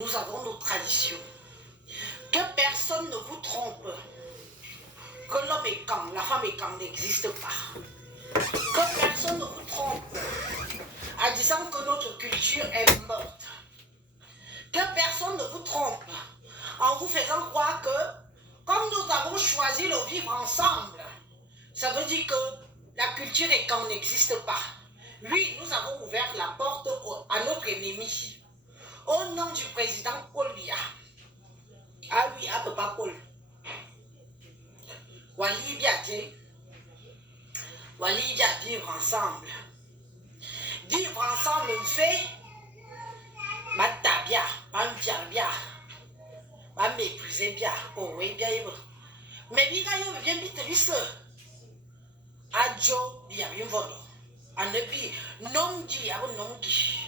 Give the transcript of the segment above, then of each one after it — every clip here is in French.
Nous avons nos traditions. Que personne ne vous trompe. Que l'homme est quand, la femme est quand n'existe pas. Que personne ne vous trompe en disant que notre culture est morte. Que personne ne vous trompe en vous faisant croire que, comme nous avons choisi de vivre ensemble, ça veut dire que la culture est quand n'existe pas. Oui, nous avons ouvert la porte à notre ennemi. Au nom du président Paul Biya. Ah oui, à Papa Paul. Wali Biadje. Wali Biya, vivre ensemble. Vivre ensemble me fait ma tabia, ma bien, ma mépriser bien. Oh oui, bien. Mais bien, bien vite, vite. Adjo, bien, bien, volo. Anebi, non dit, ah non dit.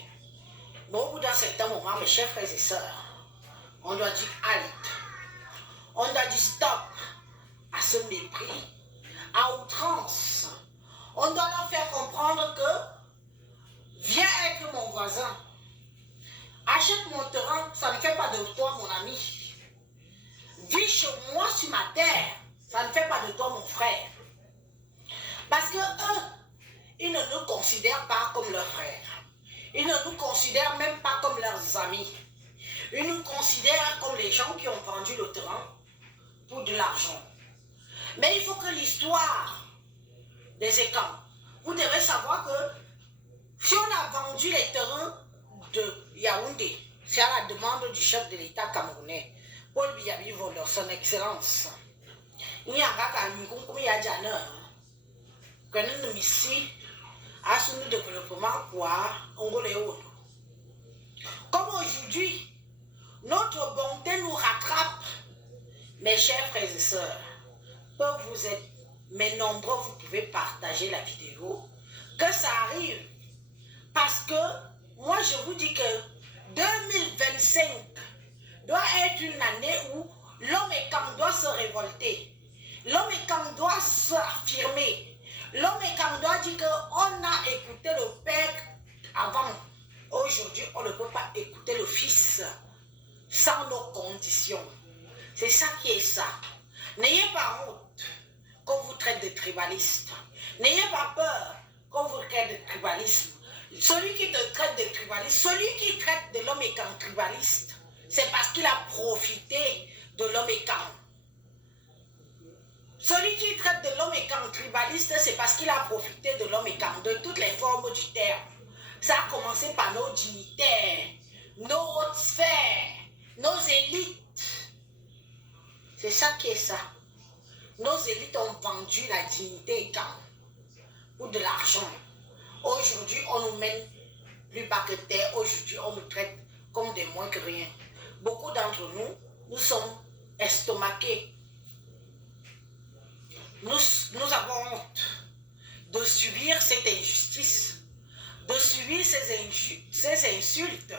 Bon, dans certains moments, mes chers frères et sœurs, on doit dire halte. On doit dire stop à ce mépris, à outrance. On doit leur faire comprendre que viens avec mon voisin. Achète mon terrain, ça ne fait pas de toi mon ami. Vis chez moi sur ma terre, ça ne fait pas de toi mon frère. Parce que eux, ils ne nous considèrent pas comme leurs frères. Ils ne nous considèrent même pas comme leurs amis. Ils nous considèrent comme les gens qui ont vendu le terrain pour de l'argent. Mais il faut que l'histoire des écans, vous devez savoir que si on a vendu les terrains de Yaoundé, c'est à la demande du chef de l'État camerounais, Paul Biya, son excellence. Il y a un que nous ici à son développement quoi Ongoléo. Comme aujourd'hui, notre bonté nous rattrape. Mes chers frères et sœurs, peu vous êtes, mais nombreux, vous pouvez partager la vidéo, que ça arrive. Parce que moi, je vous dis que 2025 doit être une année où l'homme et quand doit se révolter. L'homme et quand doit s'affirmer. L'homme et quand doit dire qu'on a écouté le Père avant. Aujourd'hui, on ne peut pas écouter le Fils sans nos conditions. C'est ça qui est ça. N'ayez pas honte qu'on vous traite de tribaliste. N'ayez pas peur qu'on vous traite de tribalisme. Celui qui te traite de tribaliste, celui qui traite de l'homme écan tribaliste, c'est parce qu'il a profité de l'homme écan. Celui qui traite de l'homme écan tribaliste, c'est parce qu'il a profité de l'homme écan, de toutes les formes du terme. Ça a commencé par nos dignitaires, nos hautes sphères, nos élites. C'est ça qui est ça. Nos élites ont vendu la dignité écan ou de l'argent. Aujourd'hui, on nous mène plus bas que terre. Aujourd'hui, on nous traite comme des moins que rien. Beaucoup d'entre nous, nous sommes estomaqués. Nous avons honte de subir cette injustice, de subir ces insultes.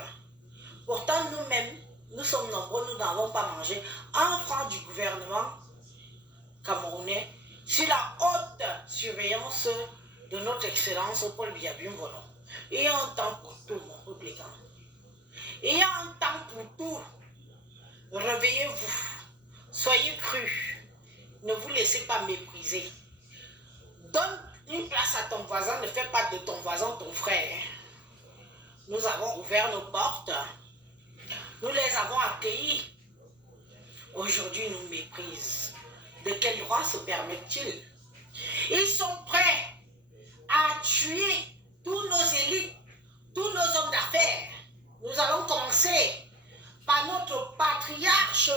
Pourtant, nous-mêmes, nous sommes nombreux, nous n'avons pas mangé un franc du gouvernement camerounais sur la haute surveillance de notre excellence Paul Biya. Et un temps pour tout, mon peuple. Et un temps pour tout, réveillez-vous, soyez crus. Ne vous laissez pas mépriser. Donne une place à ton voisin, ne fais pas de ton voisin ton frère. Nous avons ouvert nos portes. Nous les avons accueillis. Aujourd'hui, ils nous méprisent. De quel droit se permettent-ils? Ils sont prêts à tuer tous nos élites, tous nos hommes d'affaires. Nous allons commencer par notre patriarche,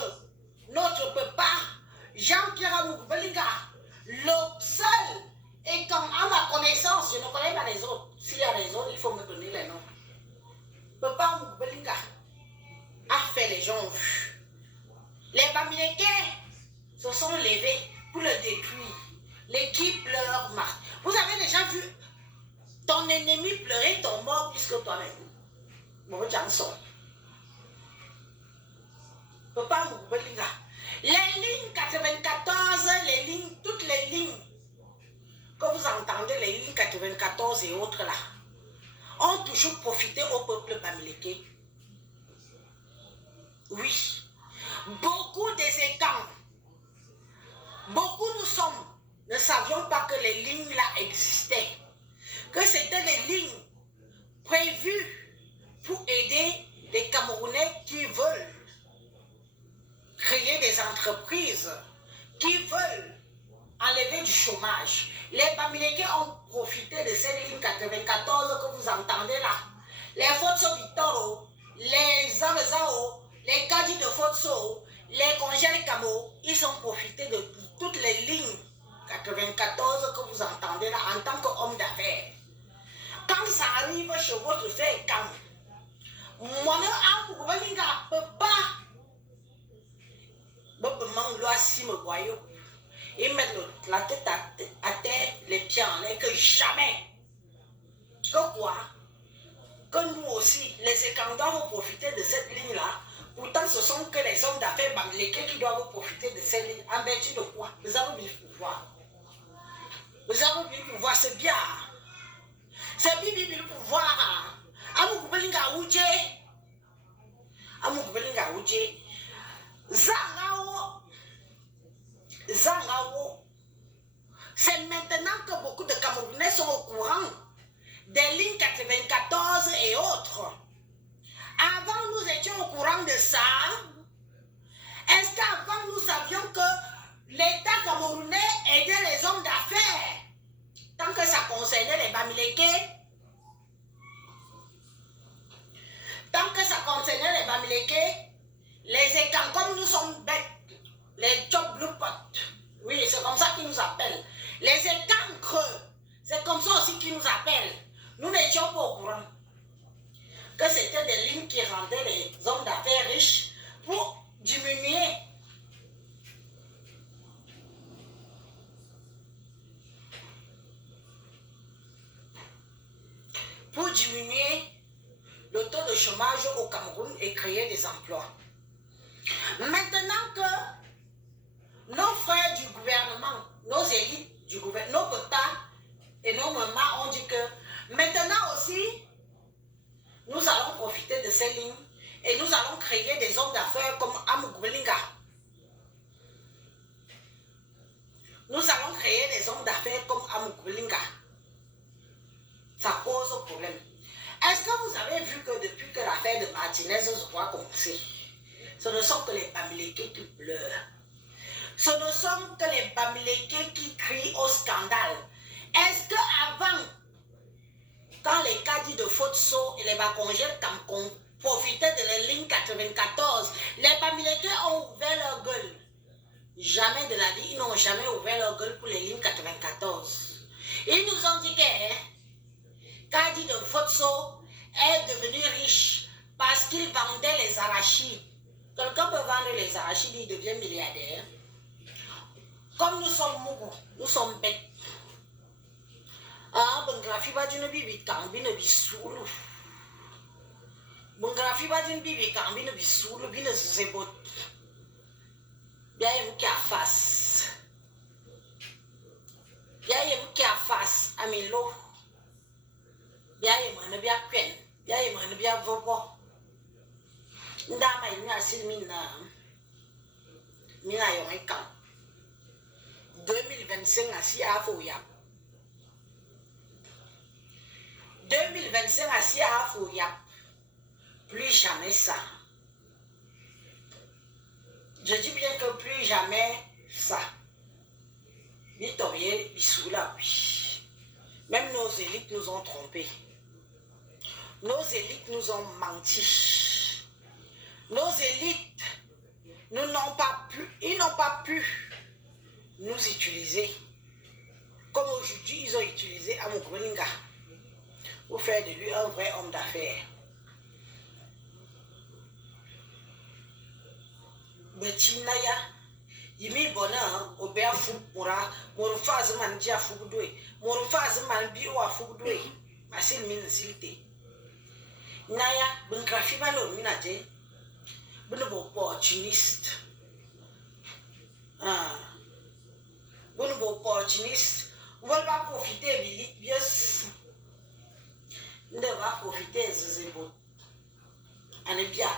notre papa, Jean-Pierre Moukbelinga, le seul, et comme à ma connaissance, je ne connais pas les autres. S'il y a les autres, il faut me donner les noms. Papa Moukbelinga a fait les gens vus. Les Bamileke se sont levés pour le détruire. L'équipe pleure, marche. Vous avez déjà vu ton ennemi pleurer ton mort plus que toi-même. Bon, Johnson. Papa Moukbelinga. Les lignes 94, les lignes, toutes les lignes que vous entendez, les lignes 94 et autres là, ont toujours profité au peuple bamileke. Oui. Beaucoup des étangs, beaucoup ne savions pas que les lignes là existaient, que c'était les lignes prévues pour aider les Camerounais qui veulent créer des entreprises, qui veulent enlever du chômage. Les Bamileke ont profité de cette ligne 94 que vous entendez là. Les Fotso Victoro, les Zamezao, les Kadi de Fotso, les Congèles Camo, ils ont profité de toutes les lignes 94 que vous entendez là en tant qu'homme d'affaires. Quand ça arrive chez votre frère, quand moi, je ne peux pas. Ils mettent la tête à terre, les pieds en l'air, que jamais. Que quoi? Que nous aussi, les Écandats vont profiter de cette ligne-là. Pourtant, ce sont que les hommes d'affaires bamileke qui doivent profiter de cette ligne. En vertu de quoi? Nous avons bien le pouvoir. Nous avons bien le pouvoir, c'est bien. C'est bien le pouvoir. Amoukoubélinga Oudje. Amoukoubélinga Oudje. Zangao. C'est maintenant que beaucoup de Camerounais sont au courant des lignes 94 et autres. Avant, nous étions au courant de ça. Est-ce qu'avant, nous savions que l'État camerounais aidait les hommes d'affaires? Tant que ça concernait les Bamileke. Tant que ça concernait les Bamileke, les écans, comme nous sommes bêtes, les job blue pot, oui, c'est comme ça qu'ils nous appellent. Les écans creux, c'est comme ça aussi qu'ils nous appellent. Nous n'étions pas au courant que c'était des lignes qui rendaient les hommes d'affaires riches pour diminuer le taux de chômage au Cameroun et créer des emplois. Maintenant que nos frères du gouvernement, nos élites du gouvernement, nos papas et nos mamans ont dit que maintenant aussi, nous allons profiter de ces lignes et nous allons créer des hommes d'affaires comme Amoukoubélinga. Nous allons créer des hommes d'affaires comme Amoukoubélinga. Ça pose problème. Est-ce que vous avez vu que depuis que l'affaire de Martinez a commencé, ce ne sont que les Bamileke qui pleurent. Ce ne sont que les Bamileke qui crient au scandale. Est-ce qu'avant, quand les caddies de Fotso et les Bakongèles profitaient de la ligne 94, les Bamileke ont ouvert leur gueule. Jamais de la vie, ils n'ont jamais ouvert leur gueule pour les lignes 94. Ils nous ont dit que Kadi de Fotso est devenu riche parce qu'il vendait les arachides. Quelqu'un peut vendre les arachides, il devient milliardaire. Comme nous sommes mougou, nous sommes bêtes. Ah, Bengrafi va d'une bibi kambi ne bisoulu. Bengrafi va d'une bibi kambi ne bisoulu, bine zebot. Bien yem qui a face. Bien yem qui a face, amilo. Bien yem ne bien quen. Bien yem ne bien vobo. Ndama yem asil mina yon kam. 2025 assis à Fouya. 2025 assis à Fouya. Plus jamais ça. Je dis bien que plus jamais ça. Vitorier, Bissoula, oui. Même nos élites nous ont trompés. Nos élites nous ont menti. Nos élites, ils n'ont pas pu nous utiliser. Comme aujourd'hui, ils ont utilisé Amoukoubélinga pour faire de lui un vrai homme d'affaires. Betinaya, yimi bonheur, au béa fou pourra, mon phase man dia fougoué, mon phase man bio à fougoué, ma s'il mine silté. Naya, ben grafi malo minate, ben opportuniste. Bon opportuniste, on va pas profiter de l'île, yes. On va profiter de ce zébo. On est bien.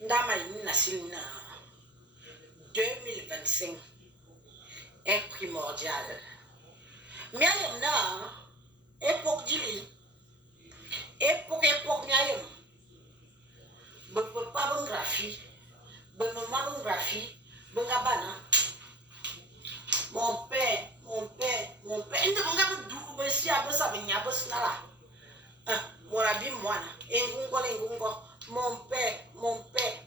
Ndamaïni Nassilna 2025 est primordial. Miayamna, époque d'ili, époque miayam. Pas bon graphie, bon graphie, bon gabana. Mon père, mon père. Il ne m'a pas d'où, mais si à ça, il n'y a pas de là. Mon abi, moi, mon père,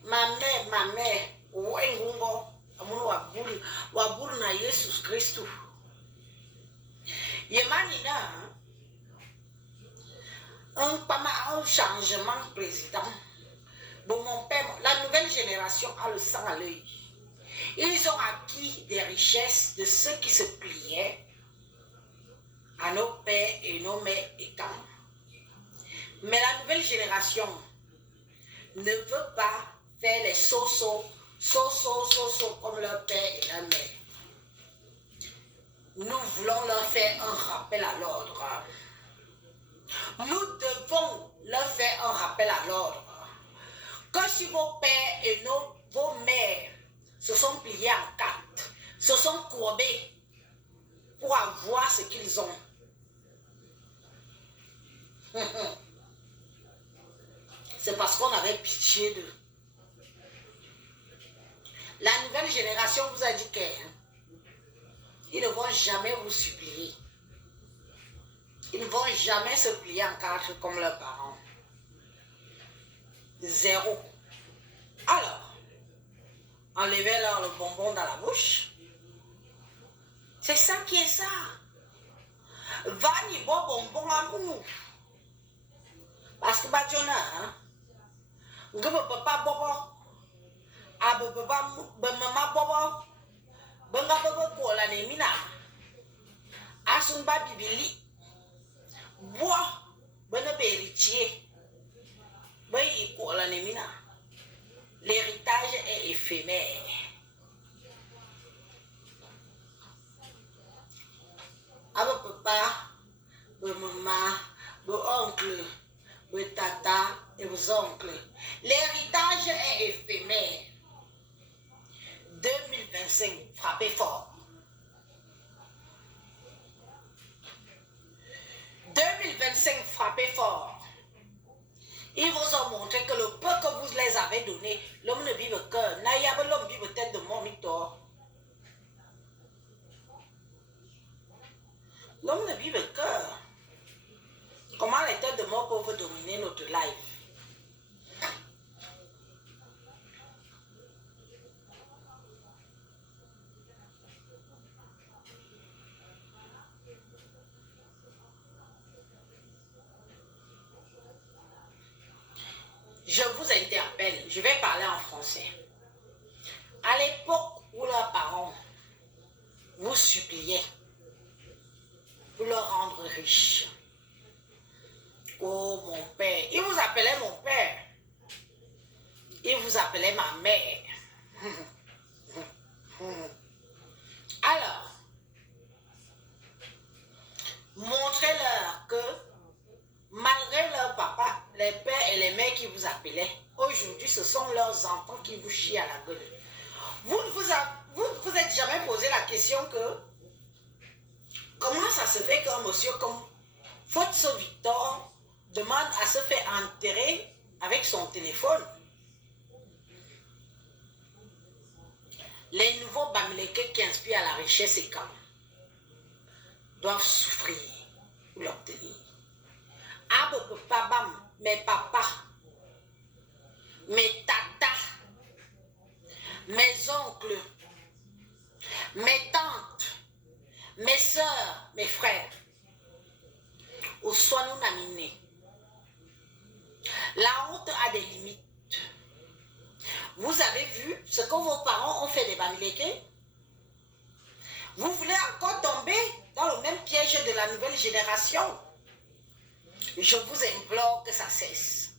ma mère, Wengungo, Amun Wabul na Jesus Christus. Yemanina, un changement président. Bon, mon père, la nouvelle génération a le sang à l'œil. Ils ont acquis des richesses de ceux qui se pliaient à nos pères et nos mères et quand. Mais la nouvelle génération ne veut pas faire les so-so comme leur père et leur mère. Nous voulons leur faire un rappel à l'ordre. Nous devons leur faire un rappel à l'ordre. Que si vos pères et vos mères se sont pliés en quatre, se sont courbés pour avoir ce qu'ils ont, c'est parce qu'on avait pitié d'eux. La nouvelle génération vous a dit qu'ils ne vont jamais vous supplier. Ils ne vont jamais se plier en quatre comme leurs parents. Zéro. Alors, enlevez-leur le bonbon dans la bouche. C'est ça qui est ça. Va ni bon bonbon à nous. Parce que Badjona, ne peut pas bobo. Ah, papa, maman bobo. Benga bobo pour la nemina. Asunba bibili. Bois. Bonne héritier. Ben, pour la nemina. L'héritage est éphémère. Ah, papa, maman, oncle, tata et vos oncles. L'héritage est éphémère. 2025, frappez fort. 2025, frappez fort. Ils vous ont montré que le peu que vous les avez donné, l'homme ne vive que. Naïa, l'homme vive tête de mon mytho. L'homme ne vive que. Comment les têtes de mort peuvent dominer notre life? Je vous interpelle, je vais parler en français. À l'époque où leurs parents vous suppliaient pour leur rendre riche, oh mon père, il vous appelait mon père, il vous appelait ma mère. Alors, montrez-leur que malgré leur papa, les pères et les mères qui vous appelaient, aujourd'hui ce sont leurs enfants qui vous chient à la gueule. Vous vous êtes jamais posé la question que comment ça se fait qu'un monsieur comme Fotso Victor demande à se faire enterrer avec son téléphone? Les nouveaux Bamileke qui inspirent à la richesse et quand doivent souffrir pour l'obtenir. Abo babam, mes papas, mes tatas, mes oncles, mes tantes, mes soeurs, mes frères, ou soit nous naminés. La honte a des limites. Vous avez vu ce que vos parents ont fait des Bamileke? Vous voulez encore tomber dans le même piège de la nouvelle génération? Je vous implore que ça cesse.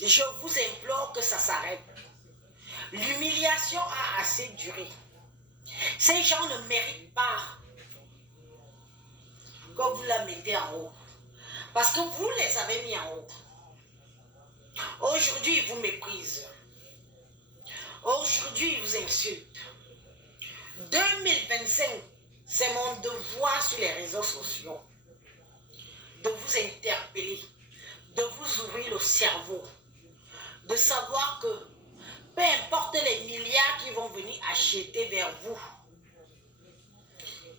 Je vous implore que ça s'arrête. L'humiliation a assez duré. Ces gens ne méritent pas que vous la mettez en haut. Parce que vous les avez mis en haut. Aujourd'hui, ils vous méprisent. Aujourd'hui, ils vous insultent. 2025, c'est mon devoir sur les réseaux sociaux de vous interpeller, de vous ouvrir le cerveau, de savoir que peu importe les milliards qui vont venir acheter vers vous,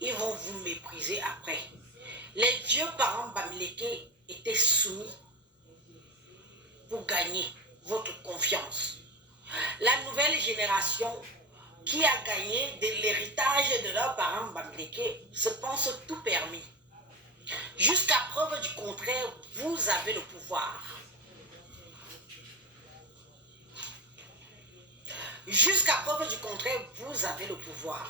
ils vont vous mépriser après. Les vieux parents Bamileke étaient soumis pour gagner votre confiance. La nouvelle génération qui a gagné de l'héritage de leurs parents Bamileke se pense tout permis. Jusqu'à preuve du contraire, vous avez le pouvoir. Jusqu'à preuve du contraire, vous avez le pouvoir.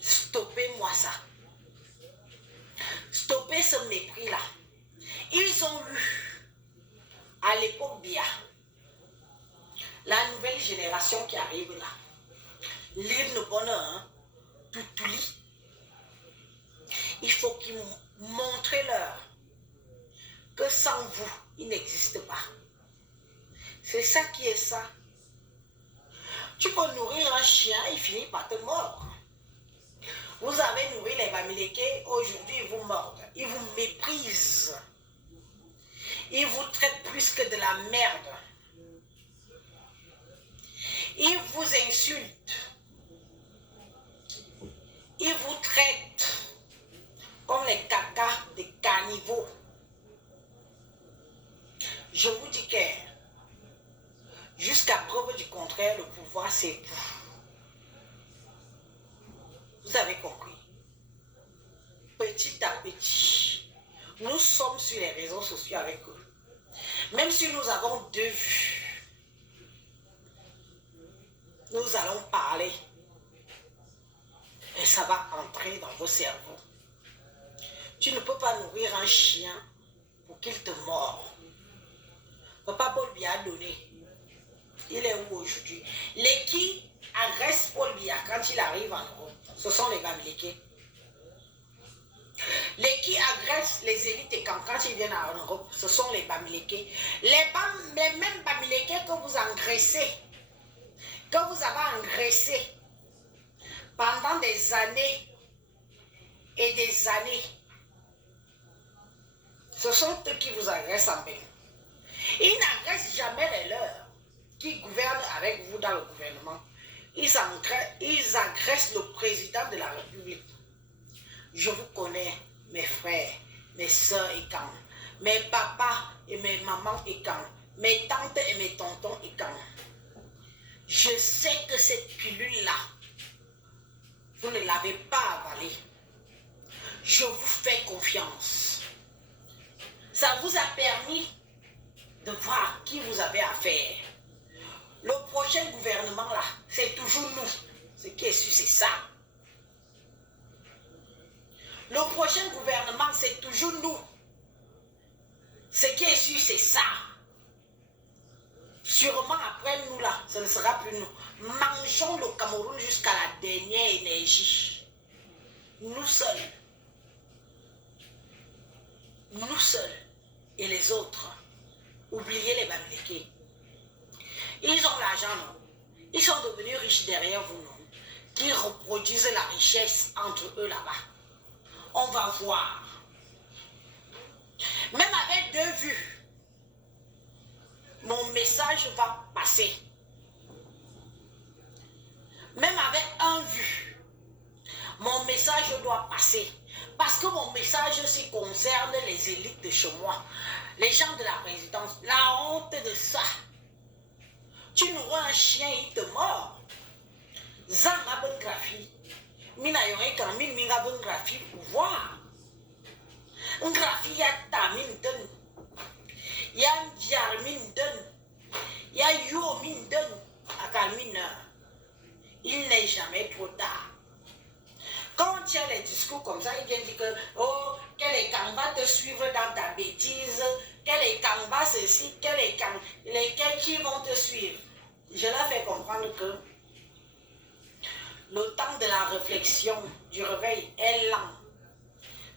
Stoppez-moi ça. Stoppez ce mépris-là. Ils ont eu, à l'époque Bia, la nouvelle génération qui arrive là, l'hymne bonheur, hein, tout lit. Il faut qu'ils montrent leur que sans vous, il n'existe pas. C'est ça qui est ça. Tu peux nourrir un chien, il finit par te mordre. Vous avez nourri les Bamileke, aujourd'hui ils vous mordent. Ils vous méprisent. Ils vous traitent plus que de la merde. Ils vous insultent. Ils vous traitent comme les cacas des caniveaux. Je vous dis que jusqu'à preuve du contraire, le pouvoir c'est vous. Vous avez compris. Petit à petit, nous sommes sur les réseaux sociaux avec eux. Même si nous avons deux vues, nous allons parler. Et ça va entrer dans vos cerveaux. Tu ne peux pas nourrir un chien pour qu'il te morde. Papa Paul Biya a donné. Il est où aujourd'hui? Les qui agressent Paul Biya quand il arrive en Europe, ce sont les Bamileke. Les qui agressent les élites et quand ils viennent en Europe, ce sont les Bamileke. Les mêmes Bamileke que vous engraissez, que vous avez engraissé pendant des années et des années. Ce sont eux qui vous agressent en même. Ils n'agressent jamais les leurs qui gouvernent avec vous dans le gouvernement. Ils agressent le président de la République. Je vous connais, mes frères, mes soeurs et quand, mes papas et mes mamans et quand, mes tantes et mes tontons et quand. Je sais que cette pilule-là, vous ne l'avez pas avalée. Je vous fais confiance. Ça vous a permis de voir qui vous avez affaire. Le prochain gouvernement là, c'est toujours nous. Ce qui est sûr, c'est ça. Le prochain gouvernement, c'est toujours nous. Ce qui est sûr, c'est ça. Sûrement après nous là, ce ne sera plus nous. Mangeons le Cameroun jusqu'à la dernière énergie. Nous seuls. Nous seuls. Et les autres. Oubliez les Bamileke. Ils ont l'argent, non? Ils sont devenus riches derrière vous, non? Qui reproduisent la richesse entre eux là-bas. On va voir. Même avec deux vues, mon message va passer. Même avec un vu, mon message doit passer. Parce que mon message aussi concerne les élites de chez moi. Les gens de la présidence. La honte de ça. Tu nourris un chien, il te mord. Zanga ben graphie. Mina yore quand min minga ben graphie pouvoir. Un graphie ya ta min den. Ya njar min den. Ya yo min den. Akal mina. Il n'est jamais trop tard. Quand tu as les discours comme ça, il vient dire que oh, quel est va te suivre dans ta bêtise, quel est va ceci, quel est lesquels qui vont te suivre. Je leur fais comprendre que le temps de la réflexion, du réveil est lent,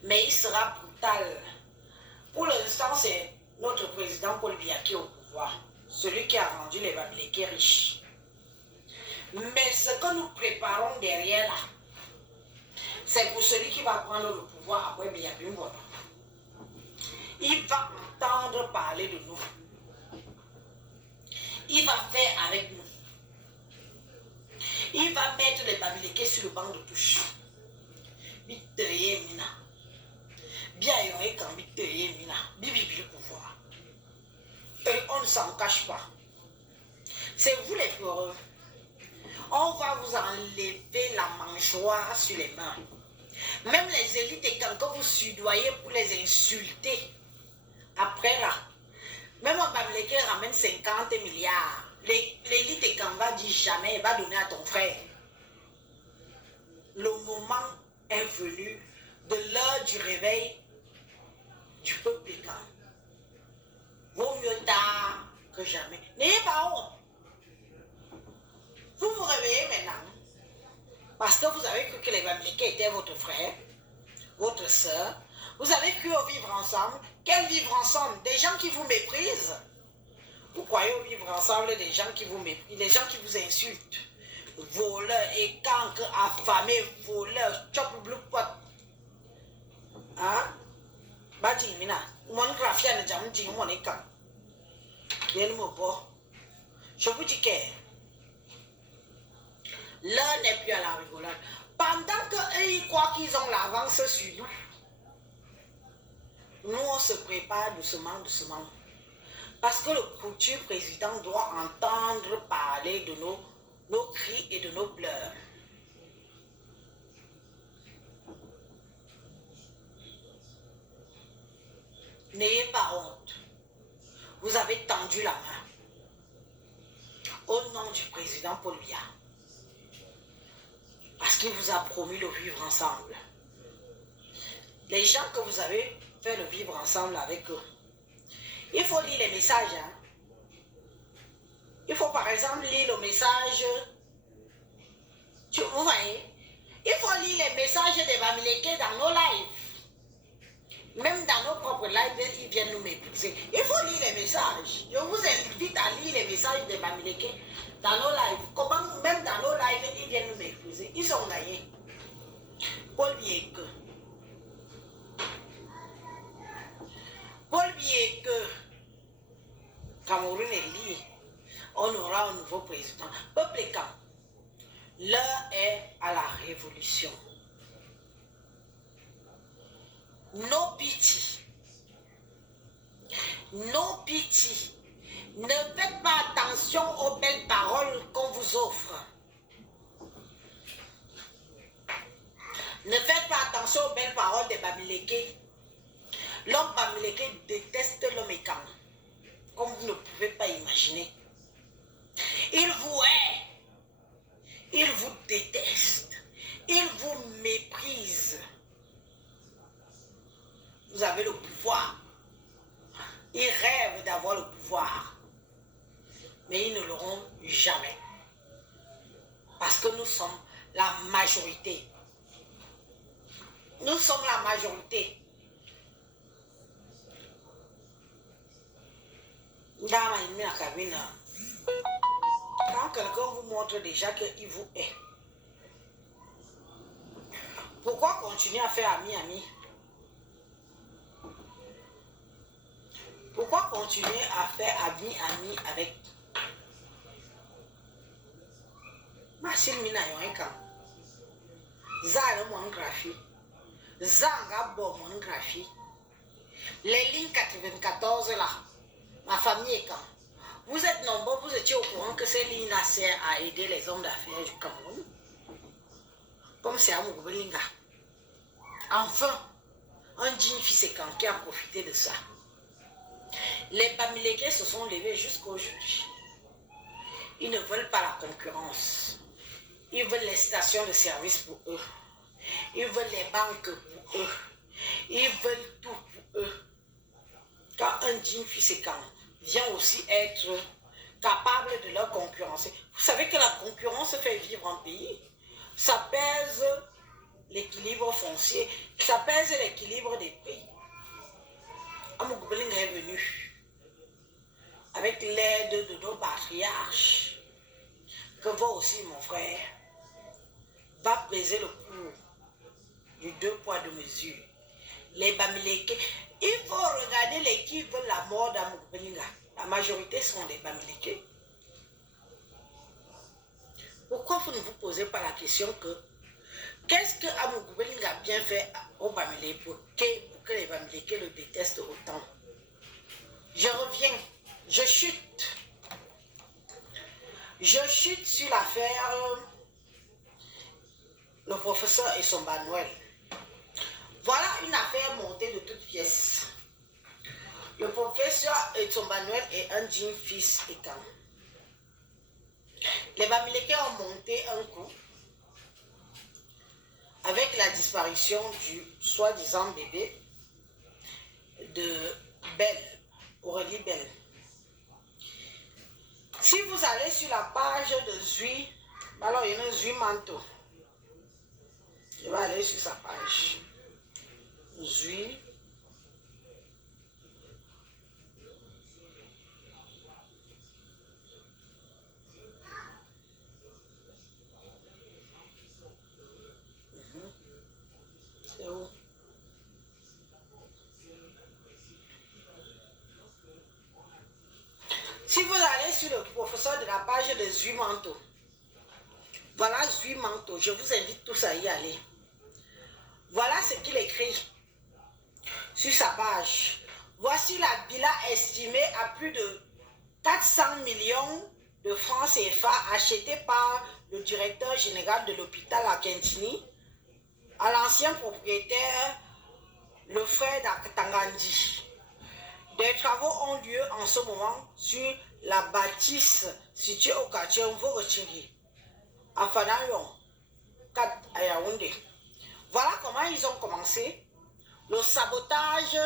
mais il sera brutal Pour l'instant, c'est notre président Paul Biya qui est au pouvoir, celui qui a rendu les Bamileke riches. Mais ce que nous préparons derrière là, c'est pour celui qui va prendre le pouvoir après Biya Bimbono. Il va entendre parler de nous. Il va faire avec nous. Il va mettre les Bamileke sur le banc de touche. Biteye mina. Bien yoye quand biteye mina. Bibi le pouvoir. Et on ne s'en cache pas. C'est vous les peureux. On va vous enlever la mangeoire sur les mains. Même les élites et quand vous sudoyez pour les insulter. Après là, même un Bamileke ramène 50 milliards. L'élite et Kamba dit jamais, il va donner à ton frère. Le moment est venu de l'heure du réveil du peuple Kamba. Vaut mieux tard que jamais. N'ayez pas honte. Vous vous réveillez maintenant. Parce que vous avez cru que les Bamileke étaient votre frère, votre soeur. Vous avez cru au vivre ensemble. Quel vivre ensemble? Des gens qui vous méprisent. Vous croyez au vivre ensemble des gens qui vous méprisent, des gens qui vous insultent. Voleurs et cancres, affamés, voleurs, chop blue pot. Hein? Badi mina, mon grafia ne jam dit mon écran. Je vous dis que l'heure n'est plus à la rigolade. Pendant qu'eux ils croient qu'ils ont l'avance sur nous, on se prépare doucement, doucement. Parce que le futur président doit entendre parler de nos cris et de nos pleurs. N'ayez pas honte. Vous avez tendu la main. Au nom du président Paul Biya. Parce qu'il vous a promis le vivre ensemble. Les gens que vous avez fait le vivre ensemble avec eux. Il faut lire les messages. Hein. Il faut par exemple lire le message. Vous voyez? Il faut lire les messages des Bamileke dans nos lives. Même dans nos propres lives, ils viennent nous mépriser. Il faut lire les messages. Je vous invite à lire les messages des Bamileke dans nos lives. Comment même dans nos lives, ils viennent nous mépriser. Ils sont gagnés. Paul Biya. Paul Biya que Cameroun est lié. On aura un nouveau président. Peuple camp. L'heure est à la révolution. No pitié. No pitié. Ne faites pas attention aux belles paroles qu'on vous offre. Ne faites pas attention aux belles paroles des Bamileke. L'homme Bamileke déteste l'homme écam. Comme vous ne pouvez pas imaginer. Il vous hait. Il vous déteste. Il vous méprise. Vous avez le pouvoir. Ils rêvent d'avoir le pouvoir. Mais ils ne l'auront jamais. Parce que nous sommes la majorité. Nous sommes la majorité. Quand quelqu'un vous montre déjà qu'il vous hait, pourquoi continuer à faire ami-ami? Pourquoi continuer à faire ami-ami avec Marcel Mina Yoenka? Zara Mongraphie. Zanga Bo Mongraphie. Les lignes 94 là. Ma famille est quand? Vous êtes nombreux, vous étiez au courant que ces lignes servent à aider les hommes d'affaires du Cameroun. Comme c'est à Moukoubelinga. Enfin, un digne fils qui a profité de ça. Les Bamileke se sont levés jusqu'aujourd'hui. Ils ne veulent pas la concurrence. Ils veulent les stations de service pour eux. Ils veulent les banques pour eux. Ils veulent tout pour eux. Quand un digne fils vient aussi être capable de leur concurrencer. Vous savez que la concurrence fait vivre un pays. Ça pèse l'équilibre foncier. Ça pèse l'équilibre des pays. Amoukoubélinga est venu avec l'aide de nos patriarches, que va aussi mon frère, va peser le cours du 2 poids 2 mesures. Les Bamileke, il faut regarder les qui veulent la mort d'Amoukoubélinga. La majorité sont des Bamileke. Pourquoi vous ne vous posez pas la question que qu'est-ce que Amoukoubélinga a bien fait aux Bamileke pour que les Bamileke le détestent autant? Je reviens, je chute. Je chute sur l'affaire le professeur et son Noël. Voilà une affaire montée de toutes pièces. Le professeur et son Noël est un digne fils et camp. Les Bamileke ont monté un coup avec la disparition du soi-disant bébé de Belle, Aurélie Belle. Si vous allez sur la page de Zui, alors il y a un Zui Manto. Je vais aller sur sa page. Zui. C'est où? Si vous allez sur le professeur de la page de Zui Manto, voilà Zui Manto, je vous invite tous à y aller. Voilà ce qu'il écrit sur sa page. Voici la villa estimée à plus de 400 millions de francs CFA achetée par le directeur général de l'hôpital à Kentini à l'ancien propriétaire, le frère d'Atangandi. Des travaux ont lieu en ce moment sur la bâtisse située au quartier Mvorochingi, à Fanayon, 4 à Yaoundé. Voilà comment ils ont commencé le sabotage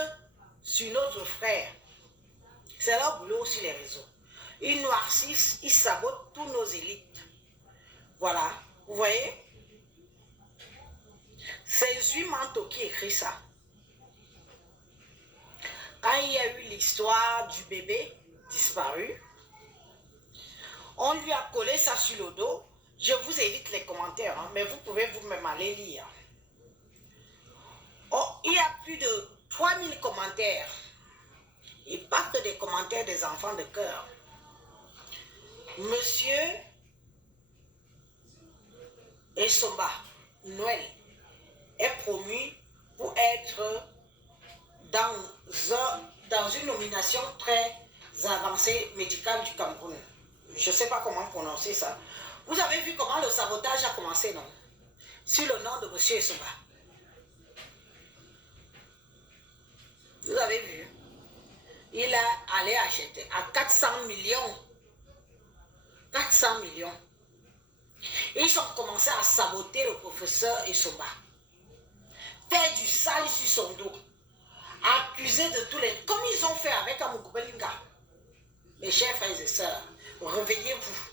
sur notre frère. C'est leur boulot sur les réseaux. Ils noircissent, ils sabotent tous nos élites. Voilà, vous voyez? C'est Zui Manto qui écrit ça. Quand il y a eu l'histoire du bébé disparu, on lui a collé ça sur le dos. Je vous évite les commentaires, hein, mais vous pouvez vous-même aller lire. Oh, il y a plus de 3000 commentaires. Et pas que des commentaires des enfants de cœur. Monsieur Essomba Noël est promu pour être dans une nomination très avancée médicale du Cameroun. Je ne sais pas comment prononcer ça. Vous avez vu comment le sabotage a commencé, non? Sur le nom de monsieur Essomba. Vous avez vu? Il a allé acheter à 400 millions. 400 millions. Ils ont commencé à saboter le professeur Essomba. Faire du sale sur son dos. Accuser de tous les... Comme ils ont fait avec Amoukoubélinga. Mes chers frères et sœurs, réveillez-vous.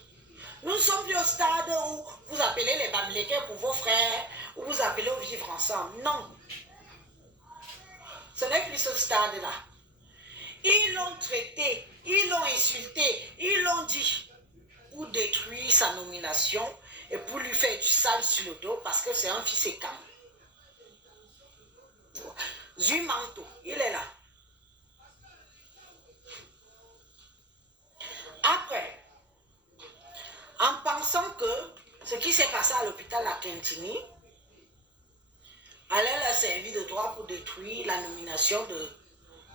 Nous ne sommes plus au stade où vous appelez les Bamileke pour vos frères, où vous appelez au vivre ensemble. Non. Ce n'est plus ce stade-là. Ils l'ont traité, ils l'ont insulté, ils l'ont dit pour détruire sa nomination et pour lui faire du sale sur le dos parce que c'est un fils et camp. Zui Manto, il est là. Après, en pensant que ce qui s'est passé à l'hôpital à Kentini allait leur servir de droit pour détruire la nomination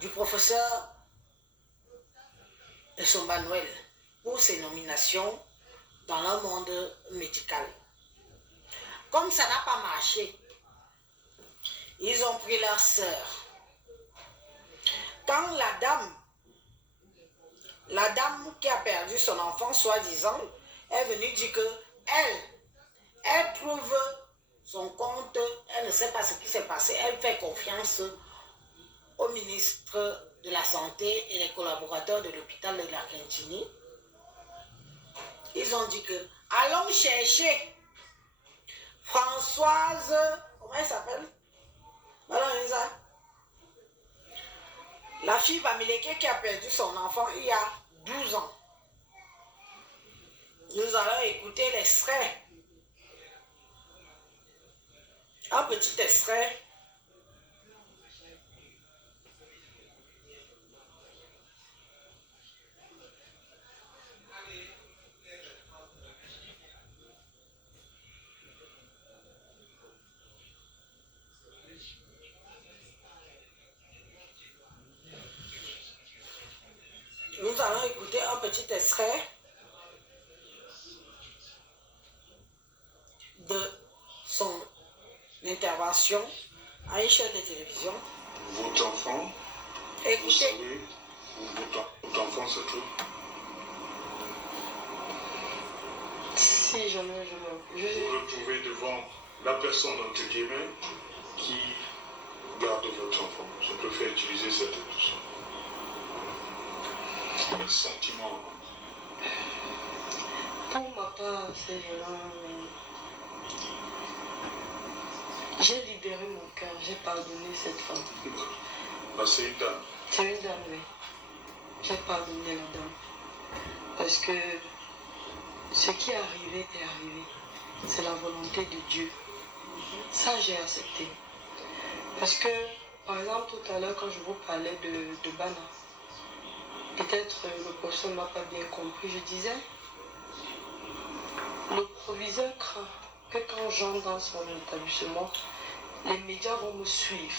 du professeur Essomba Noël pour ses nominations dans le monde médical. Comme ça n'a pas marché, ils ont pris leur sœur. Quand la dame qui a perdu son enfant, soi-disant, est venue dire que elle trouve son compte, elle ne sait pas ce qui s'est passé, elle fait confiance au ministre de la Santé et les collaborateurs de l'hôpital de la Kentini. Ils ont dit que allons chercher Françoise, comment elle s'appelle? La fille Bamileke qui a perdu son enfant il y a 12 ans. Nous allons écouter l'extrait. Un petit extrait. Nous allons écouter un petit extrait de son intervention à une chaîne de télévision. Votre enfant, écoutez, vous savez où votre enfant se trouve? Si jamais Vous retrouvez devant la personne entre guillemets qui garde votre enfant. Je préfère utiliser cette expression. Le sentiment. Pour ma part, c'est violent, mais j'ai libéré mon cœur, j'ai pardonné cette femme. Bah, c'est une dame. C'est une dame, oui. J'ai pardonné la dame. Parce que ce qui est arrivé. C'est la volonté de Dieu. Ça, j'ai accepté. Parce que, par exemple, tout à l'heure, quand je vous parlais de Bana, peut-être le professeur ne m'a pas bien compris, je disais, le proviseur craint que quand j'entre dans son établissement, les médias vont me suivre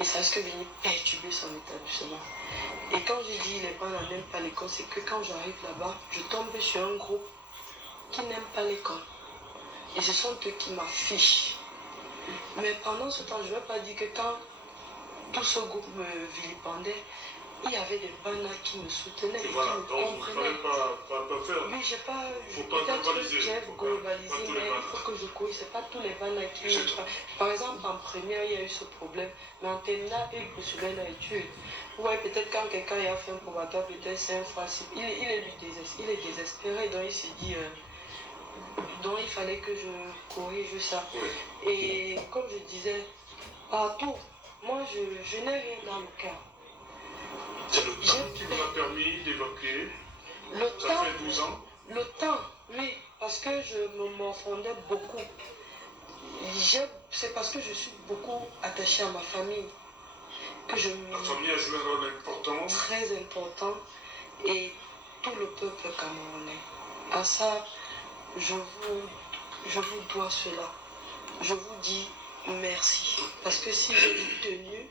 et ça risque de venir perturber son établissement. Et quand je dis les Bana n'aiment pas l'école, c'est que quand j'arrive là-bas, je tombe sur un groupe qui n'aime pas l'école. Et ce sont eux qui m'affichent. Mais pendant ce temps, je ne vais pas dire que quand tout ce groupe me vilipendait, il y avait des Banas qui me soutenaient et Voilà, qui me donc vous ne comprenaient. fallait pas faire. Oui, j'ai pas. Faut pas Peut-être globaliser. que j'ai globalisé, Pas tous les mais il Banas. faut que je couille. C'est pas tous les Banas qui. Exactement. Par exemple, en première, il y a eu ce problème. Mais en terminale, il poursuivait l'étude. Ouais, peut-être quand quelqu'un a fait un probatoire, peut-être 5 fois, il est désespéré. Donc il se dit. Donc il fallait que je corrige ça. Oui. Et comme je disais, partout, moi je n'ai rien dans le cœur. C'est le temps qui vous a permis d'évacuer. Le Ça temps, fait 12 ans. le temps, oui, parce que je me morfondais beaucoup. C'est parce que je suis beaucoup attachée à ma famille que je La famille a joué un rôle important. très important et tout le peuple camerounais. À ça, je vous dois cela. Je vous dis merci. Parce que si j'ai tenu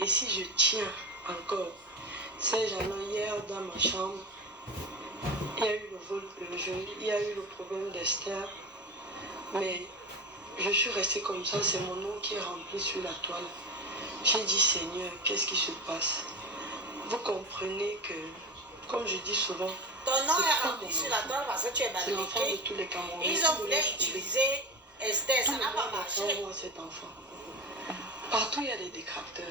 et si je tiens encore, c'est jamais hier dans ma chambre, il y a eu le vol de jeune, il y a eu le problème d'Esther, mais je suis restée comme ça, c'est mon nom qui est rempli sur la toile. J'ai dit Seigneur, qu'est-ce qui se passe? Vous comprenez que, comme je dis souvent, ton nom c'est est pas rempli mon sur la enfant. toile parce que tu es C'est l'enfant de Bamileke. tous les Camerounais. Ils ont voulu utiliser Esther, ça Tout le n'a pas monde marché. attend cet enfant. Partout, il y a des détracteurs.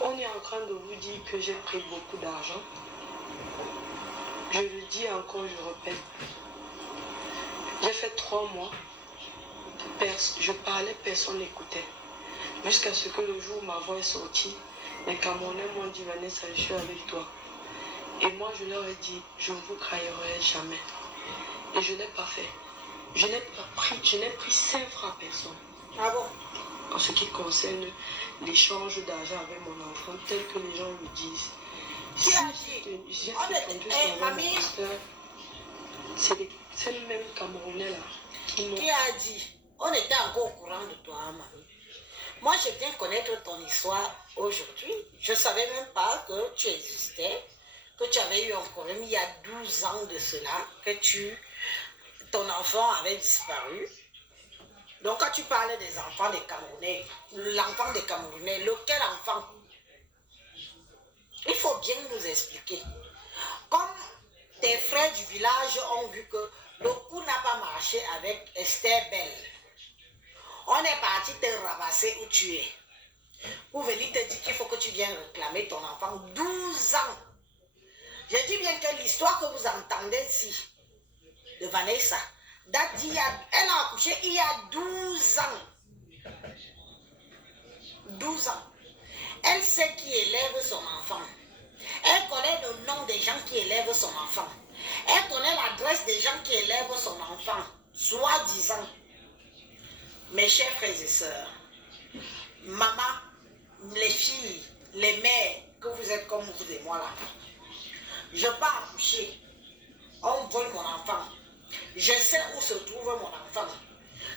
On est en train de vous dire que j'ai pris beaucoup d'argent. Je le dis encore, je répète. J'ai fait 3 mois. Je parlais, personne n'écoutait. Jusqu'à ce que le jour où ma voix est sortie, les Camerounais m'ont dit Vanessa, je suis avec toi. Et moi, je leur ai dit, je ne vous trahirai jamais. Et je n'ai pas fait. Je n'ai pris 5 francs à personne. Ah bon? En ce qui concerne l'échange d'argent avec mon enfant, tel que les gens le disent. Qui a dit? J'ai On fait est- conduire eh, sur mamie. un pasteur. C'est le même Camerounais là qui m'ont. Qui a dit? On était encore au courant de toi, mamie. Moi, je viens connaître ton histoire aujourd'hui. Je ne savais même pas que tu existais, que tu avais eu un problème il y a 12 ans de cela, que ton enfant avait disparu. Donc, quand tu parlais des enfants des Camerounais, l'enfant des Camerounais, lequel enfant? Il faut bien nous expliquer. Comme tes frères du village ont vu que le coup n'a pas marché avec Esther Bell, on est parti te ramasser où tu es. Pour venir te dire qu'il faut que tu viennes réclamer ton enfant. 12 ans. Je dis bien que l'histoire que vous entendez ici, de Vanessa, date d'il y a... Elle a accouché il y a 12 ans. 12 ans. Elle sait qui élève son enfant. Elle connaît le nom des gens qui élèvent son enfant. Elle connaît l'adresse des gens qui élèvent son enfant, soi-disant. Mes chers frères et sœurs, maman, les filles, les mères, que vous êtes comme vous et moi là, je pars accoucher, on vole mon enfant. Je sais où se trouve mon enfant.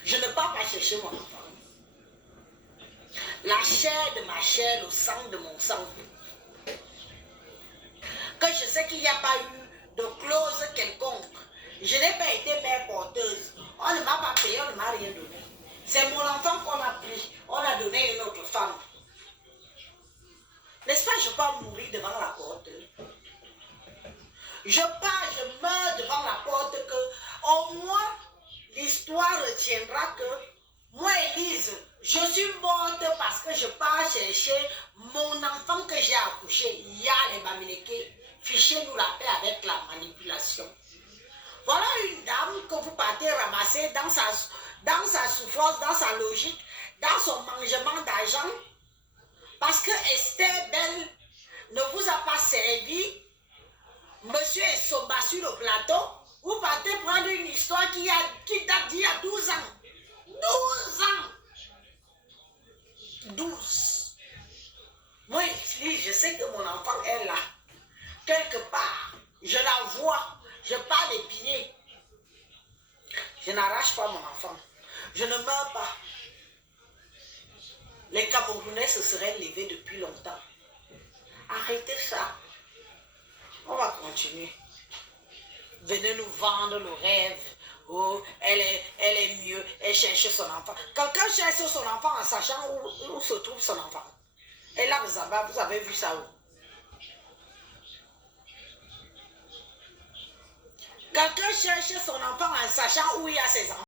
Je ne pars pas chercher mon enfant. La chair de ma chair, le sang de mon sang. Que je sais qu'il n'y a pas eu de clause quelconque. Je n'ai pas été mère porteuse. On ne m'a pas payé, on ne m'a rien donné. C'est mon enfant qu'on a pris. On a donné à une autre femme. N'est-ce pas, je peux mourir devant la porte. Je pars, je meurs devant la porte que au moins l'histoire retiendra que moi, Élise, je suis morte parce que je pars chercher mon enfant que j'ai accouché. Il y a les Bamileke. Fichez-nous la paix avec la manipulation. Voilà une dame que vous partez ramasser dans sa souffrance, dans sa logique, dans son mangement d'argent. Parce que Esther Belle ne vous a pas servi. Monsieur Essomba sur le plateau. Vous partez prendre une histoire qui date d'il y a 12 ans. 12 ans. 12. Moi, je sais que mon enfant est là. Quelque part. Je la vois. Je pars les pieds. Je n'arrache pas mon enfant. Je ne meurs pas. Les Camerounais se seraient levés depuis longtemps. Arrêtez ça. On va continuer. Venez nous vendre le rêve. Oh, elle est mieux. Elle cherche son enfant. Quelqu'un cherche son enfant en sachant où se trouve son enfant. Et là, vous avez vu ça où? Quelqu'un cherche son enfant en sachant où il y a ses enfants.